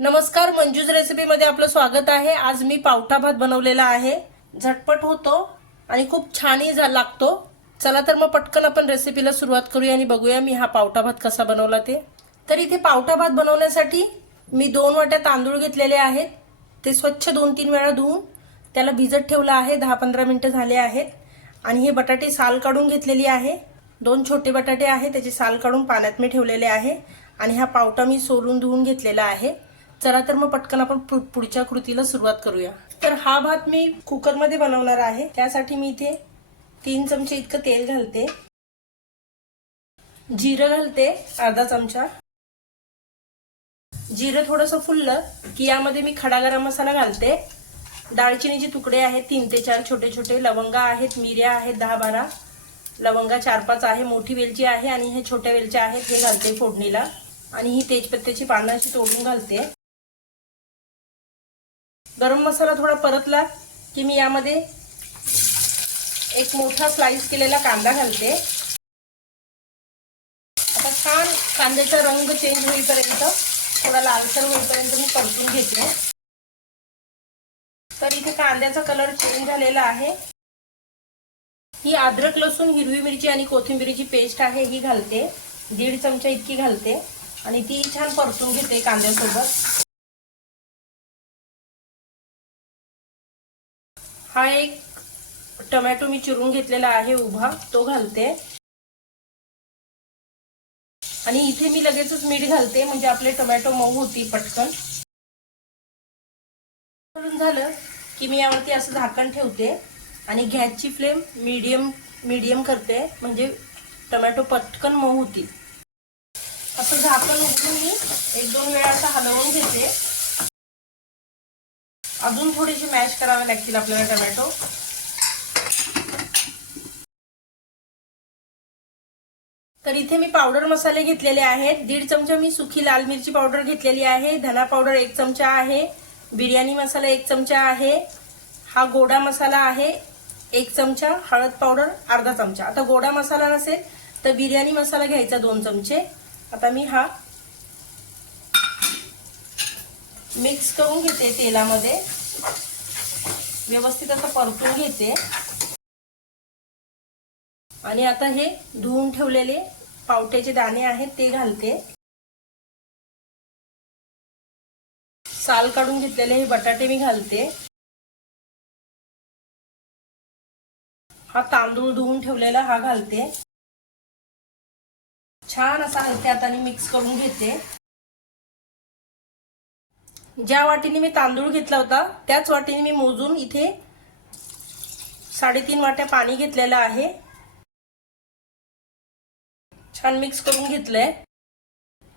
नमस्कार मंजूज रेसिपीमध्ये आपलं स्वागत आहे. आज मी पावटा भात बनवलेला आहे. झटपट होतो आणि खूप छानही लागतो. चला तर मग पटकन आपण रेसिपीला सुरुवात करूया आणि बघूया मी हा पावटा भात कसा बनवला ते. तर इथे पावटा भात बनवण्यासाठी मी दोन वाट्या तांदूळ घेतलेले आहेत. ते स्वच्छ दोन तीन वेळा धुवून त्याला भिजत ठेवलं आहे. दहा पंधरा मिनटं झाले आहेत. आणि हे बटाटे साल काढून घेतलेली आहे. दोन छोटे बटाटे आहे त्याचे साल काढून पाण्यात मी ठेवलेले आहे. आणि हा पावटा मी सोलून धुवून घेतलेला आहे. चला तर मग पटकन आपण पु- पुढच्या कृतीला सुरुवात करूया. तर हा भात मी कुकरमध्ये बनवणार आहे. त्यासाठी मी इथे तीन चमचे इतकं तेल घालते. जिरं घालते अर्धा चमचा. जिरं थोडंसं फुललं की यामध्ये मी खडा गरम मसाला घालते. दालचिनीचे तुकडे आहेत तीन ते चार छोटे छोटे लवंगा आहेत मिऱ्या आहेत दहा बारा लवंगा चार पाच आहे मोठी वेलची आहे आणि हे छोट्या वेलच्या आहेत हे घालते फोडणीला. आणि ही तेजपत्त्याची पानं अशी तोडून घालते. गरम मसाला थोडा परतला की मी यामध्ये एक मोठा स्लाइस केलेला कांदा घालते. आता छान कांद्याचा रंग चेंज होईपर्यंत थोडा लालसर होईपर्यंत मी परतून घेते. तर इथे कांद्याचा कलर चेंज झालेला आहे. ही अद्रक लसूण हिरवी मिरची आणि कोथिंबिरीची पेस्ट आहे ही घालते. दीड चमचा इतकी घालते. आणि ती छान परतून घेते कांद्यासोबत. हा एक टोमॅटो मी चिरून घेतलेला आहे उभा तो घालते. आणि इथे मी लगेचच मीठ घालते म्हणजे आपले टोमॅटो मऊ होती पटकन. करून झालं की मी यावरती असं झाकण ठेवते आणि गॅसची फ्लेम मीडियम मीडियम करते म्हणजे टोमॅटो पटकन मऊ होतील. असं झाकण उघडून मी एक दोन वेळा असं हलवून घेते. अजून थोडीशी मॅश करावे लागतील आपल्याला टोमॅटो. तर इथे मी पावडर मसाले घेतलेले आहेत. दीड चमचा मी सुखी लाल मिरची पावडर घेतलेली आहे. धना पावडर एक चमचा आहे. बिर्याणी मसाला एक चमचा आहे. हा गोडा मसाला आहे. एक चमचा. हळद पावडर अर्धा चमचा. आता गोडा मसाला नसेल तर बिर्याणी मसाला घ्यायचा दोन चमचे. आता मी हा मिक्स करून घेते तेलामध्ये. व्यवस्थित असं परतून घेते. आणि आता हे धुवून ठेवलेले पावट्याचे दाणे आहेत ते घालते. साल काढून घेतलेले हे बटाटे मी घालते. हा तांदूळ धुवून ठेवलेला हा घालते. छान असा हलक्या हाताने मिक्स करून घेते. ज्या वाटीने मी तांदूळ घेतला होता त्याच वाटीने मी मोजून इथे साडेतीन वाट्या पाणी घेतलेलं आहे. छान मिक्स करून घेतलंय.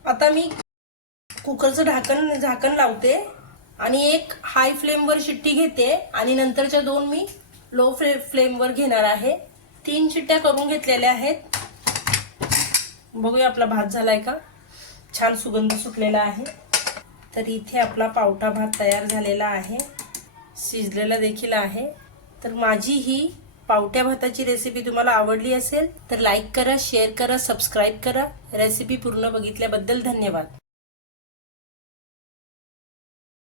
आता मी कुकरचं ढाकण झाकण लावते आणि एक हाय फ्लेमवर शिट्टी घेते आणि नंतरच्या दोन मी लो फ्ले फ्लेमवर घेणार आहे. तीन शिट्ट्या करून घेतलेल्या आहेत. बघूया आपला भात झालाय का? छान सुगंध सुटलेला आहे. तर इथे आपला पावटा भात तयार झालेला आहे. शिजलेला देखील आहे. तर माझी ही पावट्या भाताची रेसिपी तुम्हाला आवडली असेल तर लाईक करा शेअर करा सबस्क्राईब करा. रेसिपी पूर्ण बघितल्याबद्दल धन्यवाद.